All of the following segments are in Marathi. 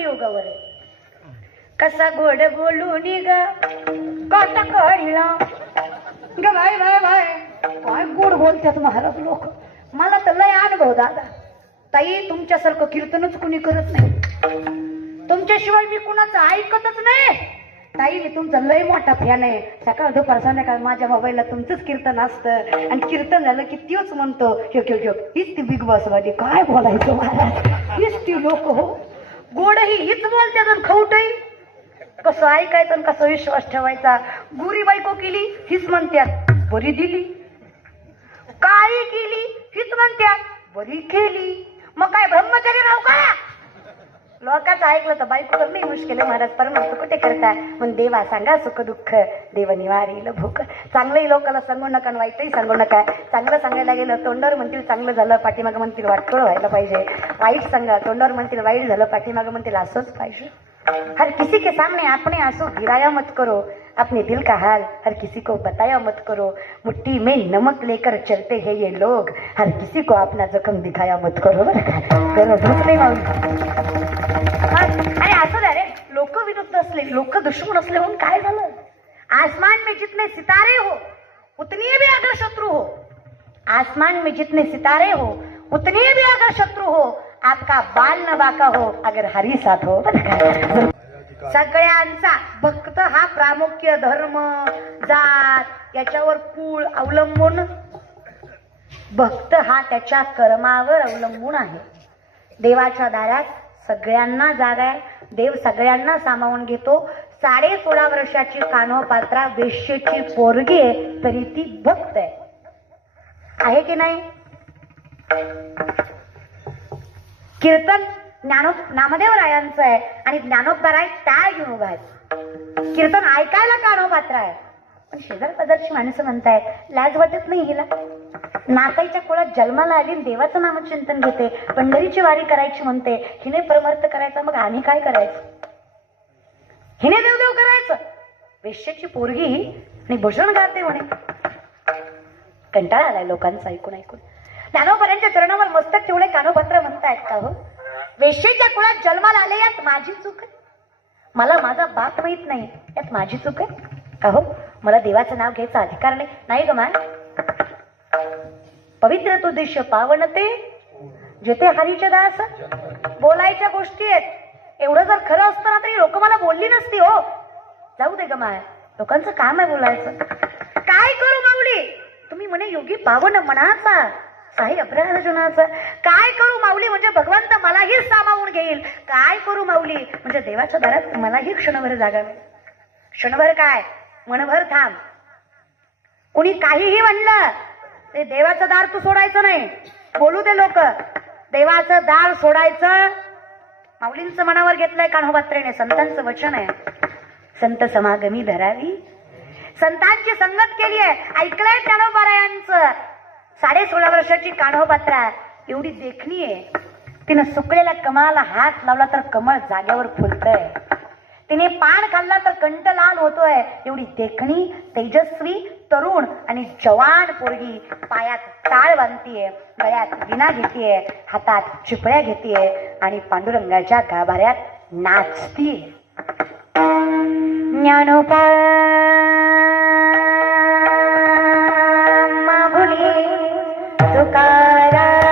कलियुगावर आहे. कसा गोड बोलून ग कसा कळला ग बाय बाय बाय काय गोड बोलतात महाराज लोक. मला तर लय अनुभव दादा. ताई तुमच्यासारखं कीर्तनच कुणी करत नाही. तुमच्याशिवाय मी कुणाचं ऐकतच नाही. ताई मी तुमचा लय मोठा फॅन आहे. सकाळ दुपार संध्याकाळ माझ्या मोबाईलला तुमचंच कीर्तन असतं आणि कीर्तन झालं की तीच म्हणतो हीच ती बिग बॉस मध्ये काय बोलायचं महाराज. हीच ती लोक हो गोडही हीच बोलतात आणि खवटही. कसं ऐकायचं आणि कसं विश्वास ठेवायचा. गुरी बायको केली हीच म्हणत्यात बरी दिली. काळी केली हीच म्हणत्यात बरी केली. मग काय ब्रह्मचारी राहू का. लोकांचं ऐकलं तर बायको तर नाही मुश्किल आहे महाराज. परमार्थ कुठे करता म्हणून देवा सांगा सुख दुःख देव निवारील भूक. चांगलंही लोकांना सांगू नका वाईटही सांगू नका. चांगलं सांगायला गेलं तोंडावर म्हणतील चांगलं झालं पाठीमागं म्हणतील वाटकळ व्हायला पाहिजे. वाईट सांगा तोंडावर म्हणतील वाईट झालं पाठीमागं म्हणतील असंच पाहिजे. हर किसी के सामने अपने आंसू गिराया मत करो. अपने दिल का हाल हर किसी को बताया मत करो. मुट्ठी में नमक लेकर चलते हैं ये लोग. हर किसी को अपना जखम दिखाया मत करो. अरे असं रे लोक विरुद्ध असले लोक दुश्मन असले म्हणून काय झालं. आसमान में जितने सितारे हो उतने भी अगर शत्रु हो. आसमान में जितने सितारे हो उतने भी अगर शत्रु हो. आपका बाल न बाका हो अगर हरी साथ हो. सगळ्यांचा भक्त हा प्रामुख्य धर्म जात याच्यावर कुळ अवलंबून. भक्त हा त्याच्या कर्मावर अवलंबून आहे. देवाच्या दारात सगळ्यांना जागा आहे. देव सगळ्यांना सामावून घेतो. 16.5 वर्षाची कान्होपात्रा वेश्येची पोरगी आहे तरी ती भक्त आहे की नाही. कीर्तन नामदेव रायांचं आहे आणि ज्ञानोबा राय टाळ घेऊन उभा आहे. कीर्तन ऐकायला कान्होपात्रा आहे पण शेजार पदरची माणसं म्हणतायत लाज वाटत नाही हिला. नाताईच्या कुळात जन्माला आली देवाचं नामचिंतन घेते. पंढरीची वारी करायची म्हणते. हिने परमार्थ करायचा मग आम्ही काय करायचं. हिने देवदेव करायचं. वेश्येची पोरगी आणि भूषण गाते म्हणे. कंटाळा आलाय लोकांचा ऐकून ऐकून. ज्ञानोबांच्या चरणावर मस्तक तेवढे कान्होपात्र म्हणतायत का हो. वेश्येच्या कुळात जन्माला आले यात माझी चूक आहे. मला माझा बाप माहित नाही यात माझी चूक आहे का हो. मला देवाचं नाव घ्यायचा अधिकार नाही ग मान. पवित्र तो देश पावन ते जेथे हरीचे दास. बोलायच्या गोष्टी आहेत. एवढं जर खरं असतं ना तरी लोक मला बोलली नसती हो. जाऊ दे ग माय लोकांचं काम आहे बोलायचं. काय करू माऊली तुम्ही म्हणे योगी पावन मनाचा साई अपराधजनाचा. काय करू माऊली म्हणजे भगवंत मलाही सामावून घेईल. काय करू माऊली म्हणजे देवाच्या दारात मलाही क्षणभर जागा मिळेल. क्षणभर काय मनभर थांब. कुणी काहीही म्हणलं ते देवाचं दार तू सोडायचं नाही. बोलू दे लोक. देवाचं दार सोडायचं. माऊलींचं मनावर घेतलंय कान्होपात्रेने. संतांचं वचन आहे संत समागमी धरावी. संतांची संगत केली आहे. ऐकलंय कान्होबारायांचं. 16.5 वर्षाची कान्होपात्रा एवढी देखणी आहे. तिनं सुकलेल्या कमळाला हात लावला तर कमळ जाग्यावर फुलतंय. तिने पान खाल्ला तर कंठ लाल होतोय. एवढी देखणी तेजस्वी तरुण आणि जवान पोरगी पायात टाळ बांधतीये. गळ्यात विणा घेतीये. हातात चिपळ्या घेतीये आणि पांडुरंगाच्या गाभाऱ्यात नाचतीये. ज्ञानोबा मागुली तुकाराम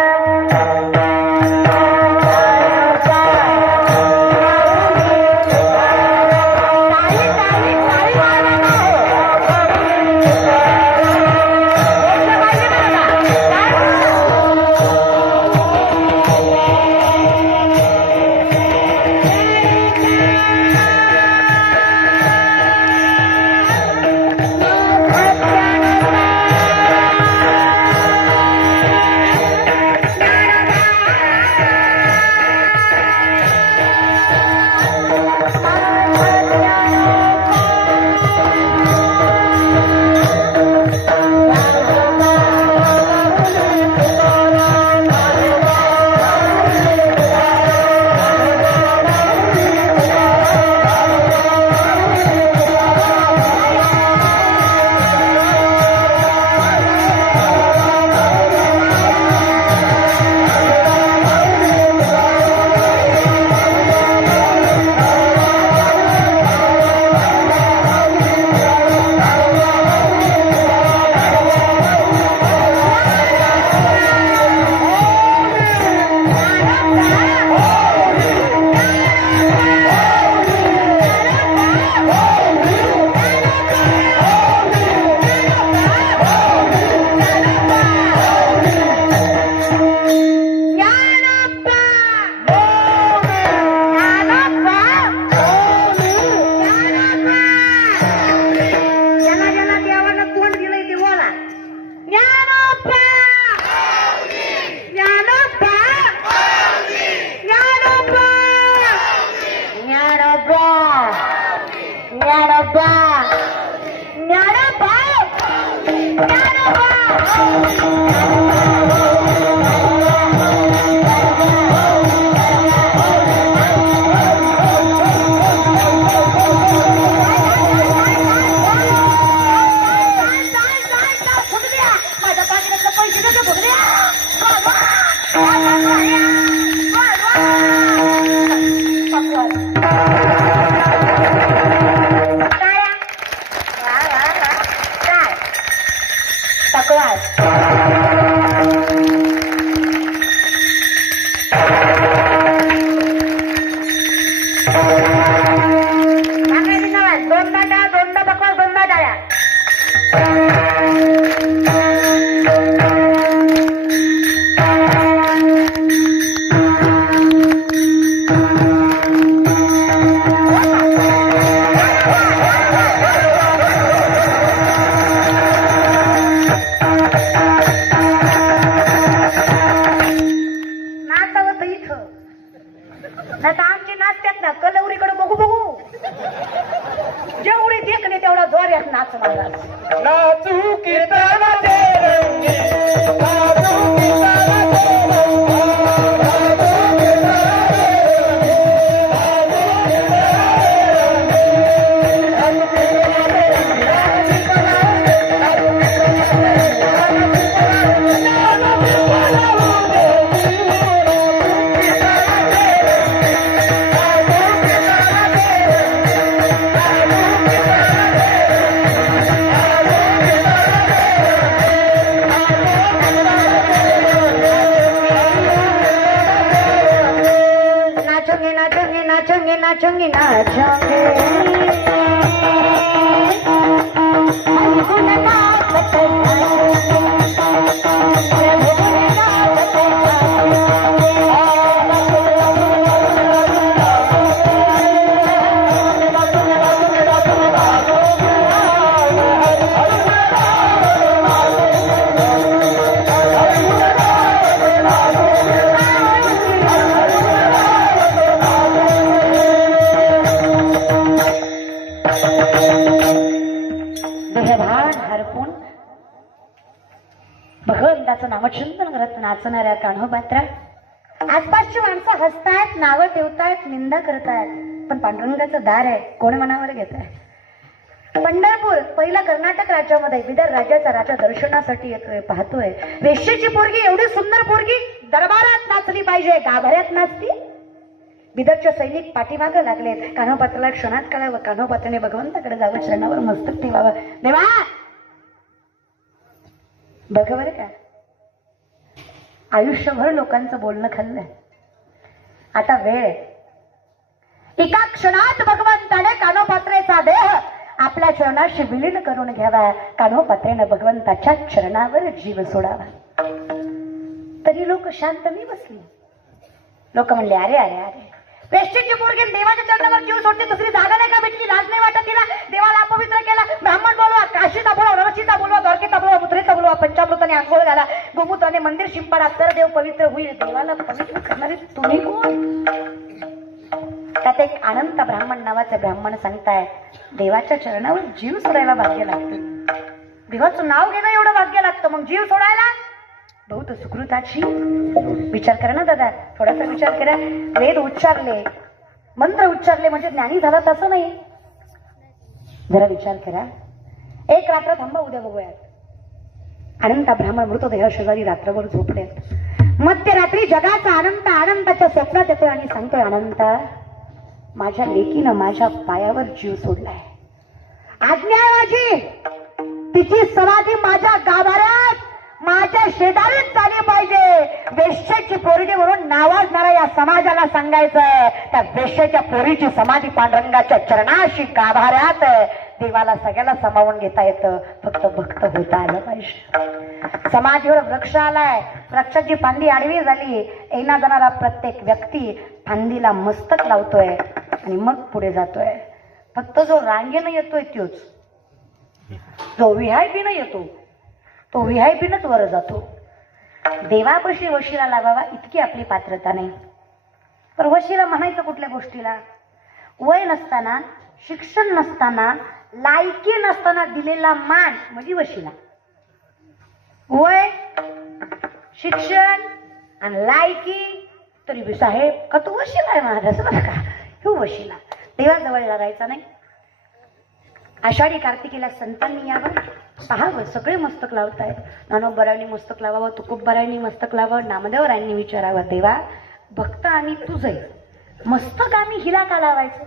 भगवंताचं नामचिंतन करत नाचणाऱ्या कान्होपात्रा आसपासची माणसं हसतायत, नावं ठेवतायत, निंदा करतायत, पण पांडुरंगाचं दार आहे, कोण मनावर घेत आहे? पंढरपूर पहिला कर्नाटक राज्यामध्ये बिदर राज्याचा राजा दर्शनासाठी येतोय, पाहतोय वेश्येची पोरगी, एवढी सुंदर पोरगी दरबारात नाचली पाहिजे, गाभाऱ्यात नाचती. बिदरचे सैनिक पाठीमागं लागलेत. कान्होपात्राला क्षणात कळावं, कान्होपात्राने भगवंताकडे जावं, चरणावर मस्तक ठेवावं. देवा बघ बरं का, आयुष्यभर लोकांचं बोलणं खाल्लंय, आता वेळ एका क्षणात भगवंताने कान्होपात्रेचा देह आपल्या चरणाशी विलीन करून घ्यावा. कान्होपात्रेने भगवंताच्या चरणावर जीव सोडावा. तरी लोक शांत नाही बसली. लोक म्हणले, अरे अरे अरे, वेश्येची पोरगी देवाच्या चरणावर जीव सोडते, दुसरी जागा नाही का भेटली? लाज नाही वाटत तिला? देवाला अपवित्र केला. ब्राह्मण बोलवा, काशीचा बोलवा, रशीचा बोलवा, द्वारकेचा बोलवा, मुद्रेचा बोलवा, पंचामृताने आंघोळ घाला, गोमूत्राने मंदिर शिंपाडा, तर देव पवित्र होईल. देवाला पवित्र करणारे तुम्ही कोण? त्यात एक अनंत ब्राह्मण नावाचे ब्राह्मण सांगताय, देवाच्या चरणावर जीव सोडायला भाग्य लागतं. देवाचं नाव घेणं एवढं भाग्य लागतं, मग जीव सोडायला बहुत सुकृताची. विचार करा ना दादा, थोडासा विचार करा. वेद उच्चारले, मंत्र उच्चारले म्हणजे ज्ञानी झाला तसं नाही. जरा विचार करा. एक रात्र थांबा, उद्या बघूयात. अनंत ब्राह्मण मृतदेह शेजारी रात्रभर झोपले. मध्यरात्री जगाचा अनंत अनंताच्या स्वप्नात येतोय आणि सांगतोय, अनंत माझ्या लेकीनं माझ्या पायावर जीव सोडलाय. आज्ञा आहे माझी, तिची समाधी माझ्या गाभाऱ्यात माझ्या शेजारीच झाली पाहिजे. वेश्येची पोरगी म्हणून नावाजणाऱ्या या समाजाला सांगायचंय, त्या वेश्येच्या पोरीची समाधी पांडुरंगाच्या चरणाशी गाभाऱ्यात. देवाला सगळ्याला समावून घेता येतं, फक्त भक्त होता आलं पाहिजे. समाधीवर वृक्ष आलाय, वृक्षाची फांदी आडवी झाली. येणार जाणारा प्रत्येक व्यक्ती फांदीला मस्तक लावतोय आणि मग पुढे जातोय. फक्त जो रांगेनं येतोय तोच, जो व्हीआयपीनं येतो तो व्हीआयपीनच वर जातो. देवापाशी वशिला लावावा इतकी आपली पात्रता नाही. पण वशिला म्हणायचं कुठल्या गोष्टीला? वय नसताना, शिक्षण नसताना, लायकी नसताना दिलेला मान म्हणजे वशिला. वय, शिक्षण आणि लायकी तरी बी साहेब का तू वशीला आहे महाराज बरं का. तू वशीला देवाजवळ लागायचा नाही. आषाढी कार्तिकीला संतांनी यावं पाहावं. सगळे मस्तक लावतायत. ज्ञानोबरांनी मस्तक लावावं, तुकोबरांनी मस्तक लावावं, नामदेवरांनी विचारावं, देवा भक्त आम्ही तुझे मस्तक आम्ही हिला का लावायचं.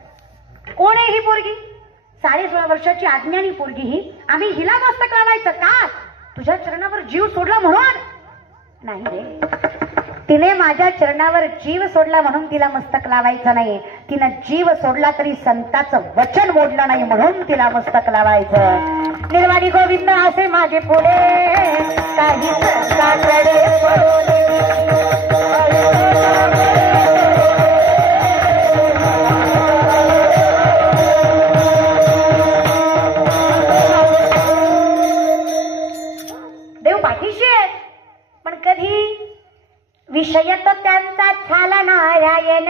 कोण आहे ही पोरगी. 16.5 वर्षाची अज्ञानी पोरगी ही. आम्ही हिला मस्तक लावायचं का. तुझ्या चरणावर जीव सोडला म्हणून नाही रे. तिने माझ्या चरणावर जीव सोडला म्हणून तिला मस्तक लावायचं नाही. तिनं जीव सोडला तरी संताचं वचन मोडलं नाही म्हणून तिला मस्तक लावायचं. निर्वाणी गोविंद असे माझे पुढे काही संताकडे देव पाठीशी आहे. पण कधी विषय तर त्यांचा झाला नारायण.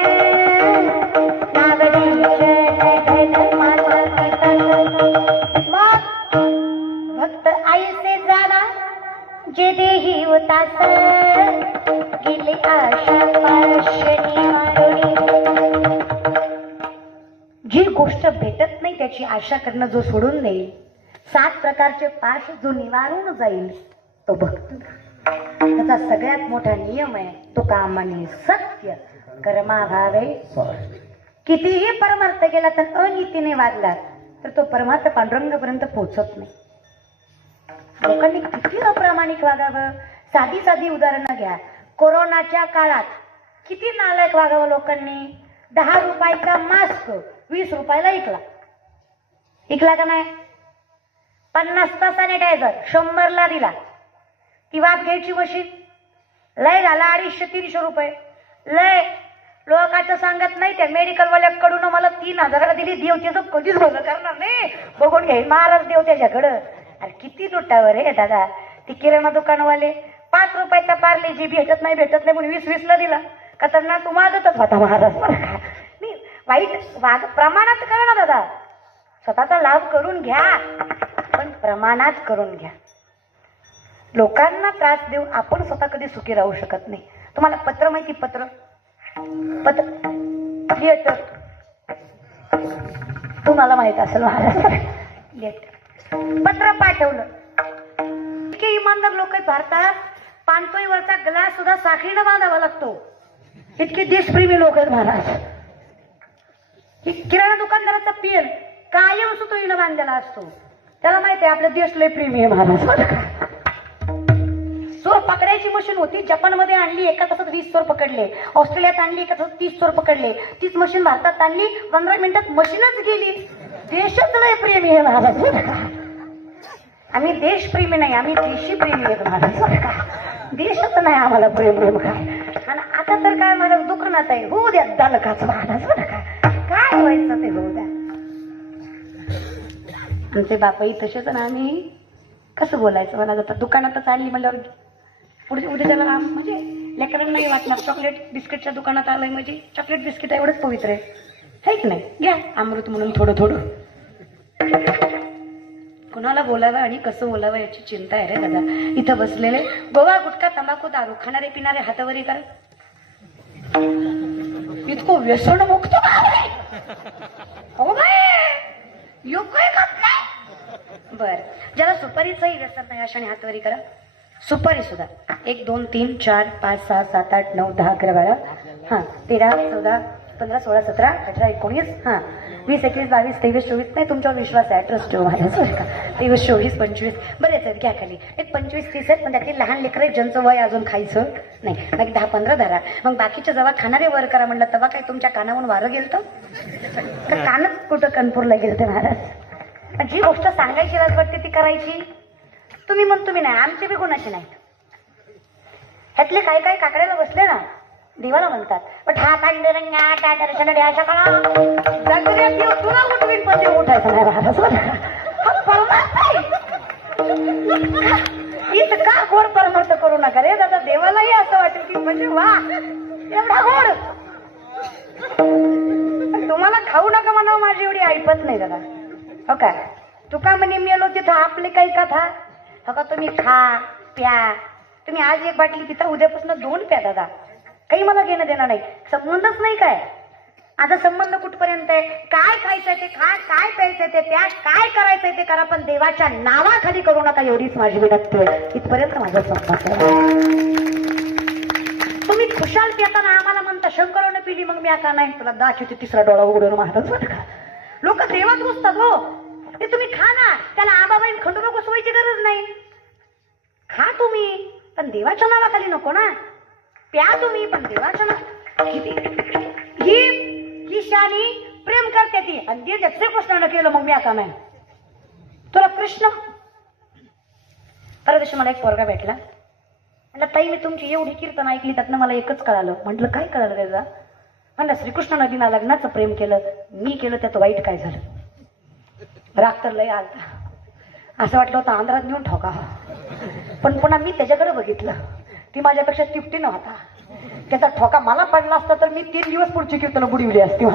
मग भक्त आईसे जाणा जे देही उतास गेली आशा पाशणी मारुणी. जी गोष्ट भेटत नाही त्याची आशा करणं जो सोडून देईल, 7 प्रकारचे पाश जो निवारून जाईल तो भक्त. त्याचा सगळ्यात मोठा नियम आहे तो कामाने सत्य कर्माभावे. कितीही परमार्थ गेला तर अनितीने वागला तर तो परमार्थ पांडुरंगापर्यंत पोहोचत नाही. लोकांनी किती अप्रामाणिक वागावं. साधी साधी उदाहरणं घ्या. कोरोनाच्या काळात किती नालायक वागावं लोकांनी. 10 रुपयाचा मास्क 20 रुपयाला इकला का नाही. 50चा सॅनिटायझर 100ला दिला. ती वाप घ्यायची मशीन लय झाला 250-300 रुपये. लय लोकांचं सांगत नाही. त्या मेडिकलवाल्याकडून मला 3000ला दिली. देव त्याचं कधीच भलं करणार नाही. बघून घेईल महाराज देव त्याच्याकडं. अरे किती लुटावर रे दादा. ती किराणा दुकानवाले 5 रुपयाचा पार्ले जी भेटत नाही म्हणून 20-20ला दिला का त्यांना तू मागतच होता महाराज बरं का. नाही वाईट प्रमाणात करा ना दादा. स्वतःचा लाभ करून घ्या पण प्रमाणात करून घ्या. लोकांना त्रास देऊन आपण स्वतः कधी सुखी राहू शकत नाही. तुम्हाला पत्र माहिती. पत्र लेटर तुम्हाला माहित असेल महाराज. लेटर पत्र पाठवलं. इतके इमानदार लोक आहेत भारतात. पाणपोईवरचा ग्लास सुद्धा साखळीनं बांधावा लागतो. इतके देशप्रेमी लोक आहेत महाराज. किराणा दुकानदाराचा पेन कायम सुतळीनं बांधलेला असतो. त्याला माहिती आहे आपला देश लय प्रेमी आहे महाराज. चोर पकडायची मशीन होती. जपानमध्ये आणली. एका तासात 20 चोर पकडले. ऑस्ट्रेलियात आणली. एका तासात 30 चोर पकडले. तीच मशीन भारतात आणली. 15 मिनिटात मशीनच गेली. देशच लय प्रेमी आहे महाराज. आम्ही देशप्रेमी नाही. आम्ही देशी प्रेमी आहेत महाराज. देशच नाही आम्हाला प्रेम काय. आणि आता तर काय महाराज दुकानात आहे. होऊ द्या दालकाच महाराज काय व्हायचं ते होऊ द्या. आमचे बापाई तसेच ना. आम्ही कसं बोलायचं मला जातात. दुकानातच आणली म्हणल्यावर पुढे उद्या त्याला म्हणजे लेकरांना नाही वाटणार. चॉकलेट बिस्किटच्या दुकानात आलंय म्हणजे चॉकलेट बिस्किट एवढंच पवित्र आहे की नाही. घ्या अमृत म्हणून थोडं थोडं. कुणाला बोलावं आणि कसं बोलावं याची चिंता आहे रे दादा. इथं बसलेले गोवा गुटखा तंबाखू दारू खाणारे पिणारे हातावरी करा. इतकं व्यसन मुक्त हो बर. ज्याला सुपारीचंही व्यसन नाही अशाने हातवरी करा. सुपारी सुद्धा 1 2 3 4 5 6 7 8 9 10 11 12 हां 13 14 15 16 17 18 19 हां 20 21 22 23 24 नाही तुमच्यावर विश्वास आहे. ट्रस्ट ठेवा माझ्या बरं का. 23 24 25 बरेच आहेत. घ्या खाली. एक 25-30 आहेत पण त्यातली लहान लेकरं ज्यांचं वय अजून खायचं नाही. मग 10-15 धरा. मग बाकीचे जेव्हा खाणारे वर करा म्हणलं तेव्हा काय तुमच्या कानावरून वारं गेलं तर कानच कुठं कणपूरला गेलते महाराज. जी गोष्ट सांगायची लाज वाटते ती करायची. तुम्ही नाही. आमचे बी गुणाचे नाहीत. ह्यातले काही काकड्याला बसले ना देवाला म्हणतात. पण हा पांडुरंगा त्या दर्शन द्यायचा करा जगण्यात देव तुला उठवीन पण देव उठायचं नाही महाराज. हा परमार्थ इतका घोर परमार्थ करू नका रे दादा. देवालाही असं वाटेल की म्हणजे वा एवढा घोर. तुम्हाला खाऊ नका म्हणावं माझी एवढी ऐपत नाही दादा. हो का. तुका म्हणे मेलो तिथं आपले काही कथा. हो का तुम्ही खा प्या. तुम्ही आज एक बाटली पिता, उद्यापासून 2 प्या दादा. काही मला घेणं देणार नाही, संबंधच नाही. काय आता संबंध कुठपर्यंत आहे? काय खायचंय ते खा, काय प्यायचंय ते प्या, काय करायचंय ते करा, पण देवाच्या नावाखाली करू नका, एवढीच माझी विनंती आहे. इथपर्यंत माझा संबंध आहे. तुम्ही खुशाल पिताना आम्हाला म्हणता शंकरानं पिली मग मी आता नाही. तुला दाखवते तिसरा डोळा उघडून महाराज. लोक देवात घुसतात हो. ते तुम्ही खा ना, त्याला आबाबाई खंडूर घुसवायची गरज नाही. खा तुम्ही, पण देवाच्या नावाखाली नको ना. प्या तुम्ही, पण देवाच्या नाव. ही शानी प्रेम करते ती, आणि ते श्रीकृष्णानं केलं मग मी आता नाही. तुला कृष्ण परदेशी मला एक पोरगा भेटला. म्हटलं ताई मी तुमची एवढी कीर्तन ऐकली, त्यातनं मला एकच कळालं. म्हटलं काय कळालं त्याचा? म्हणलं श्रीकृष्ण नदीना लग्नाचं प्रेम केलं, मी केलं, त्यात वाईट काय झालं? राग तर लय आलता. असं वाटलं होतं आंध्रात नेऊन ठोका. पण पुन्हा मी त्याच्याकडे बघितलं, ती माझ्यापेक्षा तिपटी नव्हता. त्याचा ठोका मला पडला असता तर मी 3 दिवस पुढची कीर्तन बुडविली असती.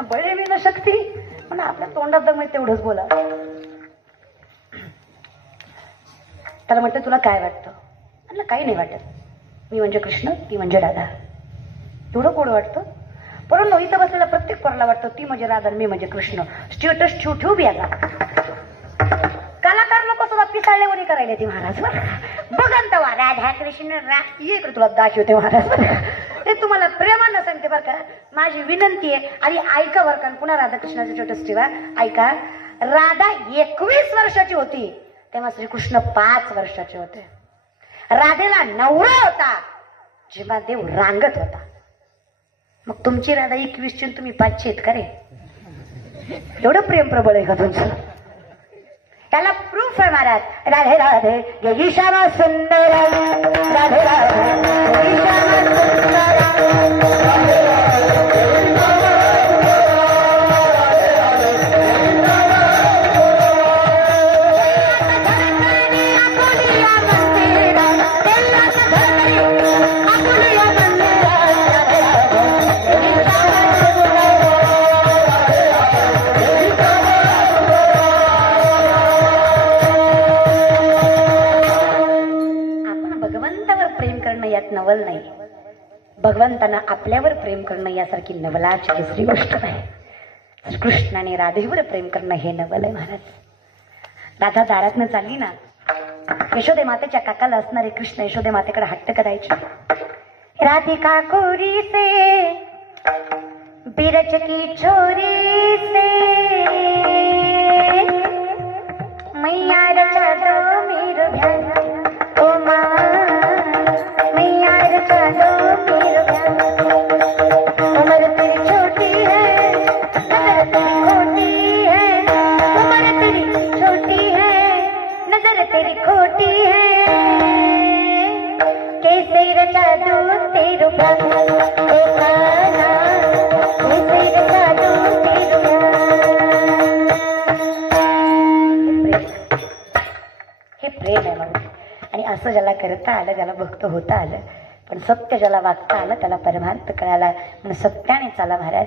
बळे मी न शक्ती, पण आपल्या तोंडात दम तेवढंच बोला. त्याला म्हटलं तुला काय वाटतं? म्हटलं काही नाही वाटत. मी म्हणजे कृष्ण, ती म्हणजे राधा. एवढं कोण वाटतं? परंतु इथं बसलेला प्रत्येक पोराला वाटतं ती म्हणजे राधा, मी म्हणजे कृष्ण. स्टेटस ठेवू बी आता. कलाकार लोक सुद्धा पिसाळले कोणी करायला ती महाराज. बघन तवा राधा कृष्ण ये इकडे तुला दाखवते महाराज. ते तुम्हाला प्रेमानं सांगते बरं का. माझी विनंती आहे, आणि ऐका बरं का. पुन्हा राधाकृष्णाचं स्टेटस ठेवा. ऐका, राधा 21 वर्षाची होती तेव्हा श्रीकृष्ण 5 वर्षाचे होते. राधेला नवरा होता जेव्हा देव रांगत होता. मग तुमची राधा 21 ची, तुम्ही 5 ची आहेत का रे? एवढं प्रेम प्रबळ आहे का तुमचं? त्याला प्रूफ आहे महाराज. राधे राधे ये ईशाना सुंदर, राधे राधे ये ईशाना सुंदर. नवल नाही. भगवंतांना आपल्यावर प्रेम करणं यासारखी नवलाची दुसरी गोष्ट नाही. कृष्णाने राधेवर प्रेम करणं हे नवल आहे महाराज. राधा दारातनं चालली ना, यशोदे मातेच्या काकाला असणारे कृष्ण यशोदे मातेकडे हट्ट करायचे. राधिका कोरी से बिरज की छोरी से मैया रचा दो मेरो ध्यान, ओ माँ मैया रचा दो मेरो ध्यान. उम्र तेरी छोटी है, नजर तेरी खोटी है. उम्र तेरी छोटी है, नजर तेरी खोटी है. कैसे रचा दो तेरो प्यार, ओ कान्हा कैसे रचा दो तेरो प्यार. हे प्रेम आहे म्हणून. आणि असं ज्याला करता आलं, ज्याला भक्त होता आलं, पण सत्य ज्याला वागता आलं, त्याला परमार्थ कळाला. म्हणून सत्याने चाला महाराज.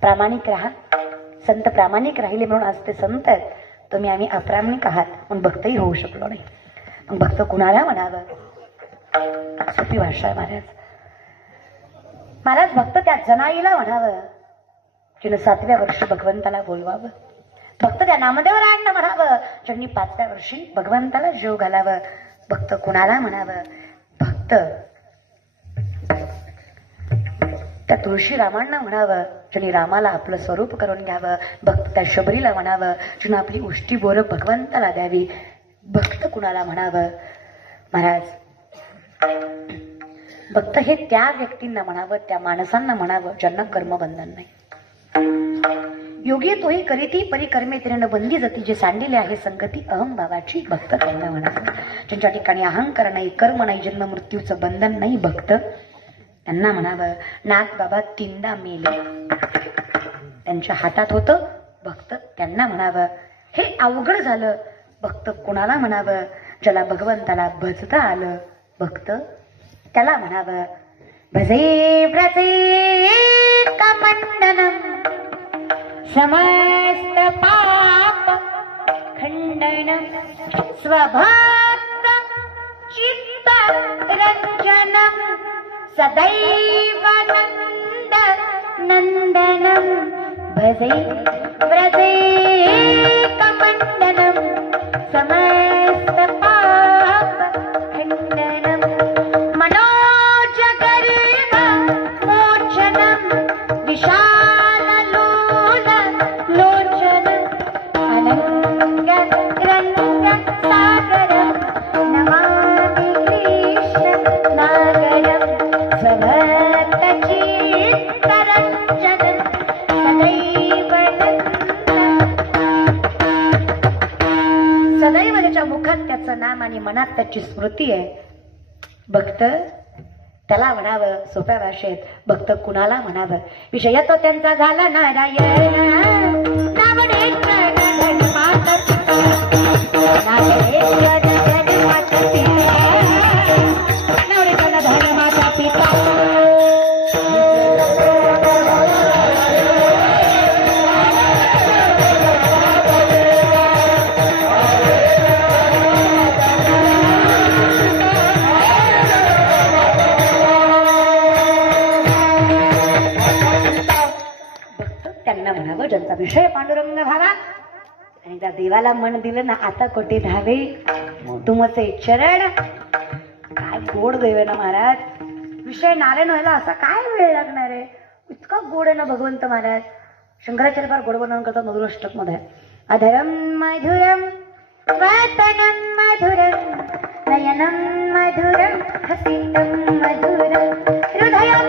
प्रामाणिक राहा. संत प्रामाणिक राहिले म्हणून आज ते संत आहेत. तुम्ही आम्ही अप्रामाणिक आहात म्हणून भक्तही होऊ शकलो नाही. मग भक्त कुणाला म्हणावं? सोपी भाषा आहे महाराज. महाराज भक्त त्या जनाईला म्हणावं जिनं 7व्या वर्षी भगवंताला बोलवावं. भक्त त्या नामदेवरायांना म्हणावं ज्यांनी 5व्या वर्षी भगवंताला जीव घालावं. भक्त कुणाला म्हणावं? भक्त त्या तुळशीरामांना म्हणावं ज्यांनी रामाला आपलं स्वरूप करून घ्यावं. भक्त त्या शबरीला म्हणावं जिनं आपली उष्टी बोरं भगवंताला द्यावी. भक्त कुणाला म्हणावं महाराज? भक्त हे त्या व्यक्तींना म्हणावं, त्या माणसांना म्हणावं ज्यांना कर्मबंधन नाही. योगी तोही करीती परिकर्मे तिने बंदी जाती. जे सांडिले आहे संगती अहम भावाची. भक्त त्यांना म्हणावं ज्यांच्या ठिकाणी अहंकार नाही, कर्म नाही, जन्म मृत्यूचं बंधन नाही. भक्त त्यांना म्हणावं. नाथ बाबा 3दा मेले, त्यांच्या हातात होतं. भक्त त्यांना म्हणावं. हे अवघड झालं. भक्त कुणाला म्हणावं? ज्याला भगवंताला भजता आलं. भक्त त्याला म्हणावं. भजे व्रजे कमंडनम समस्त पाप खंडन स्वभक्त मनोरञ्जनं सदैव नन्द नन्दनं भजे व्रजे कमण्डनं समस्तपापखण्डनं मनोजगर्व मोचनं विशाललोल लोचनं अनङ्ग रङ्ग सागरं नमामि कृष्ण नागरं स्वभक्तचित्तरञ्जनं सदैव त्याच्या मुखात त्याचं नाम आणि मनात त्याची स्मृती आहे. भक्त त्याला म्हणावं सोप्या भाषेत, भक्त कुणाला म्हणावं. विषय तो त्यांचा झाला नारायण माता पिता त्यांना म्हणावं ज्यांचा विषय पांडुरंग व्हावा. आणि त्या देवाला मन दिलं ना आता कोटी धावे तुमचे चरण. काय गोड देव आहे ना महाराज. विषय नारायण व्हायला असा काय वेळ लागणार आहे. इतका गोड आहे ना भगवंत महाराज. शंकराचार्य फार गोड वर्णन करतात मधुराष्टक मध्ये. अधरम मधुरम वतनं मधुरम नयनं मधुरम हसितं मधुरम हृदयं